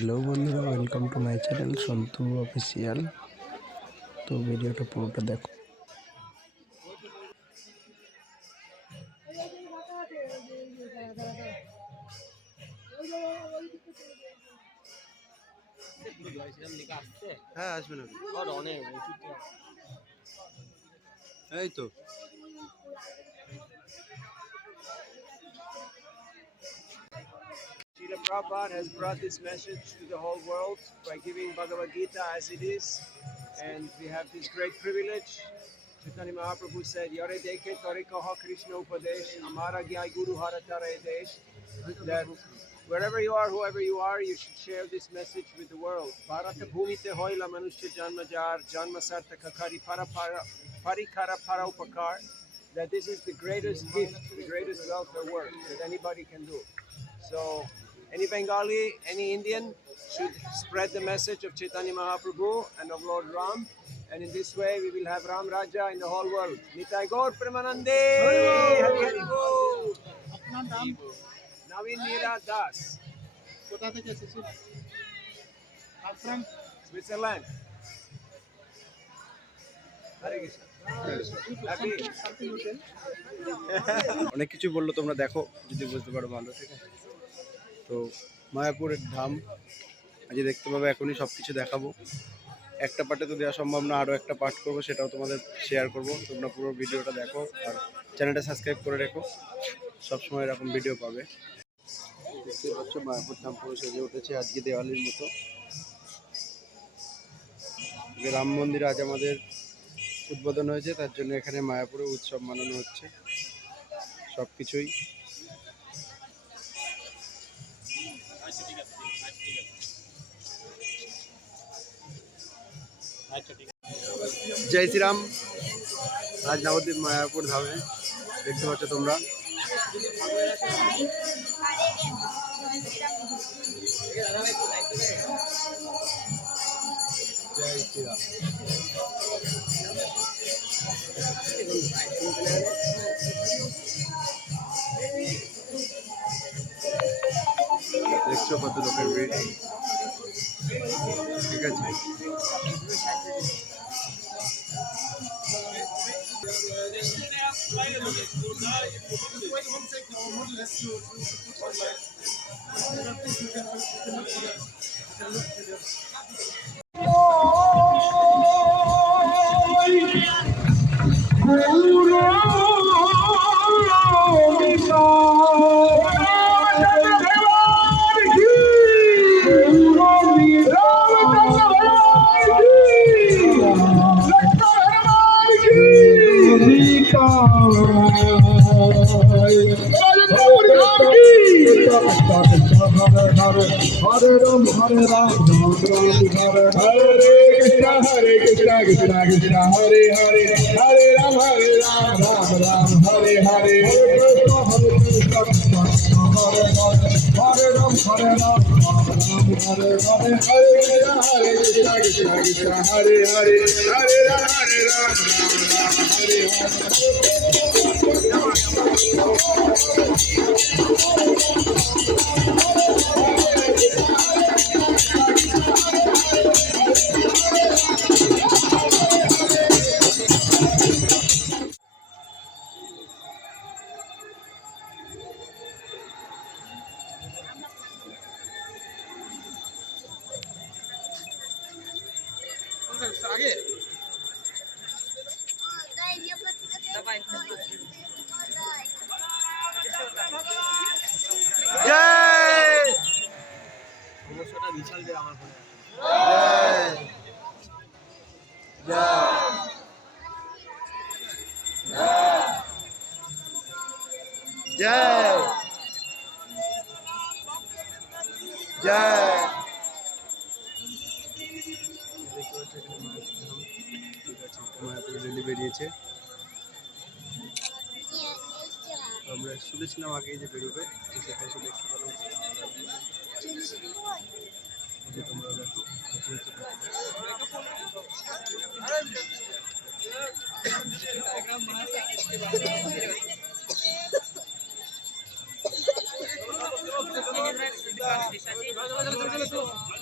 হ্যালো বন্ধুরা, welcome to my channel Santu অফিসিয়াল। তো ভিডিওটা পুরোটা দেখো। হ্যাঁ আসবে না এই তো Srila Prabhupada has brought this message to the whole world by giving Bhagavad Gita as it is, and we have this great privilege. Chaitanya Mahaprabhu said, Yare dekhe tare kaha Krishna upadesh, amara gyai guru haratara desh, that wherever you are, whoever you are, you should share this message with the world. Bharata bhumite hoila manushya janma jar, janma sartaka kari parikara para upakar, that this is the greatest gift, the greatest welfare work that anybody can do. So, any Bengali, any Indian should spread the message of Chaitanya Mahaprabhu and of Lord Ram, and in this way we will have Ram Raja in the whole world. Nitai Gaur Premanande! Hari Hari Bol! Navin Meera Das. From Switzerland. Hare Krishna. অনেক কিছু বললো, তোমরা দেখো যদি বুঝতে পারো ভালো। ঠিক আছে, তো মায়াপুরের ধাম আজ দেখতে পাবে, এখনই সব কিছু দেখাবো। একটা পার্টে তো দেওয়া সম্ভব না, আরও একটা পার্ট করবো, সেটাও তোমাদের শেয়ার করবো। তোমরা পুরো ভিডিওটা দেখো আর চ্যানেলটা সাবস্ক্রাইব করে রেখো, সবসময় এরকম ভিডিও পাবে। দেখতে পাচ্ছ মায়াপুর ধাম পুরো সেজে উঠেছে আজকে দেওয়ালির মতো। রাম মন্দির আজ আমাদের উদ্বোধন হয়েছে, তার জন্য এখানে মায়াপুরে উৎসব মানানো হচ্ছে সব কিছুই। জয় শ্রীরাম। আজ নবদ্বীপ মায়াপুর ধামে দেখতে পাচ্ছ তোমরা। জয় শ্রীরাম। দেখছো কত লোকের ভিড়। ঠিক আছে, Hare Ram, Hare Ram, Hare Krishna, Krishna Krishna, Hare Hare, Hare Ram, Ram Ram, Hare Hare, Hare Krishna, Hare Ram, Hare Ram, Hare Hare, Hare Krishna, Krishna Hare Hare, Hare Ram, Ram Hare आगे বিশাল যে আমার জয় জয়। মায়াপুরে রেলি বেরিয়েছে, আমরা শুনেছিলাম আগে যে বেরোবে, সেটা এসে দেখতে পেলাম। তোমরা দেখো Gracias.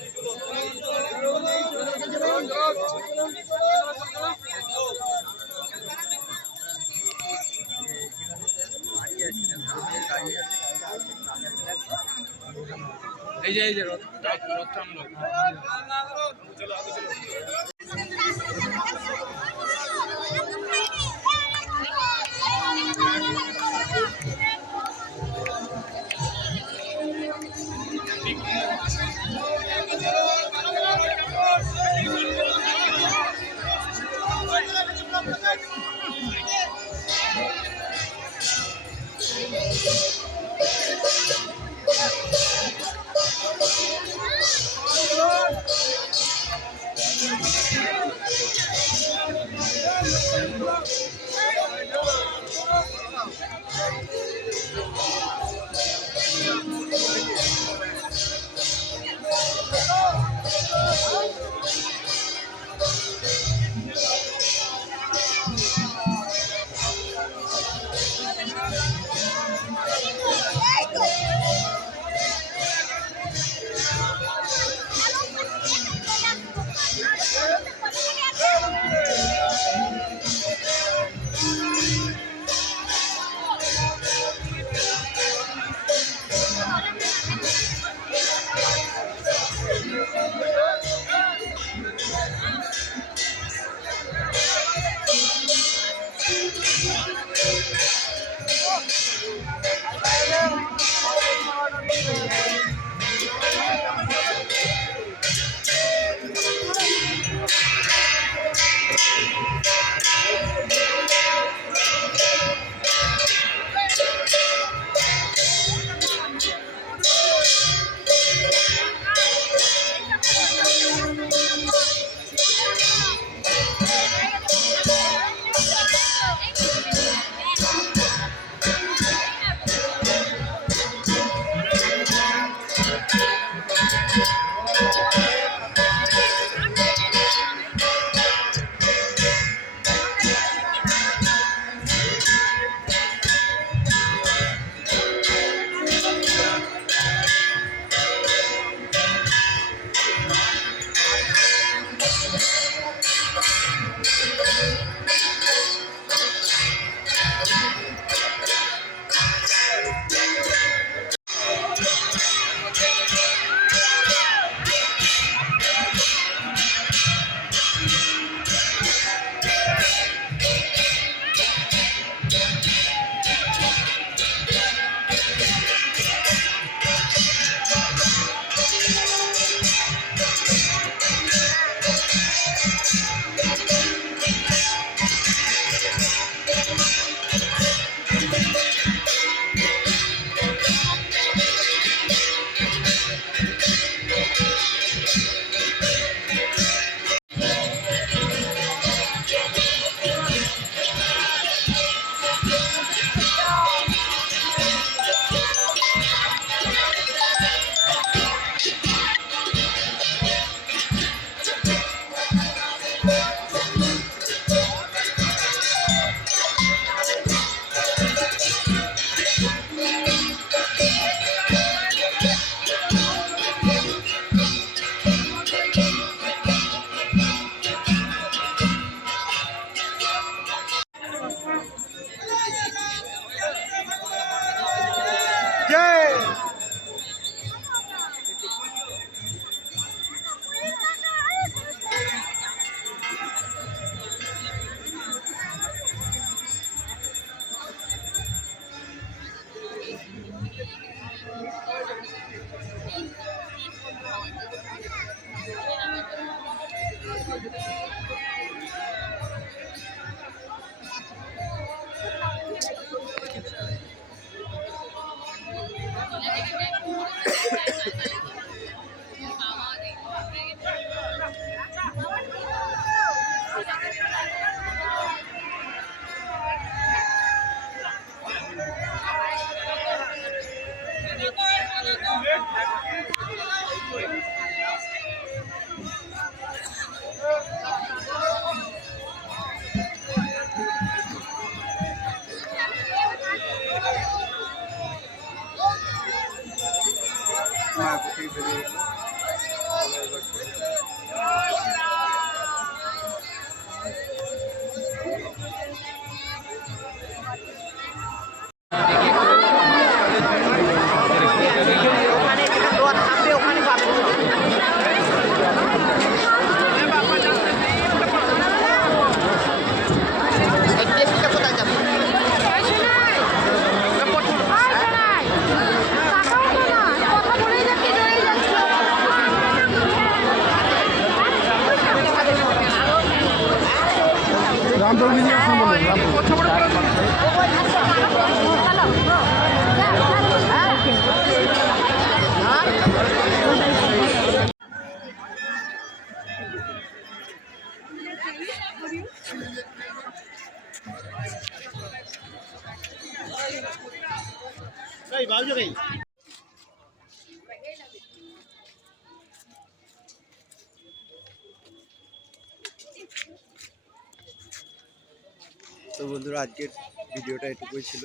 তো বন্ধুরা আজকের ভিডিওটা এটুকুই ছিল।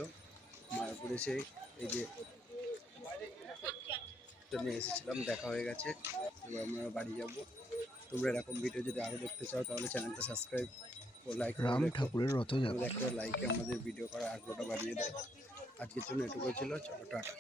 মায়াপুর এসে এই যে নিয়ে এসেছিলাম, দেখা হয়ে গেছে, এবার আমরা বাড়ি যাব। তোমরা এরকম ভিডিও যদি আরও দেখতে চাও তাহলে চ্যানেলটা সাবস্ক্রাইব ও লাইক রাম ঠাকুরের রথযাত্রা। একটা লাইকে আমাদের ভিডিও করার আগ্রহটা বাড়িয়ে দেয়। আজকের জন্য এটুকুই ছিল, চলো টাটা।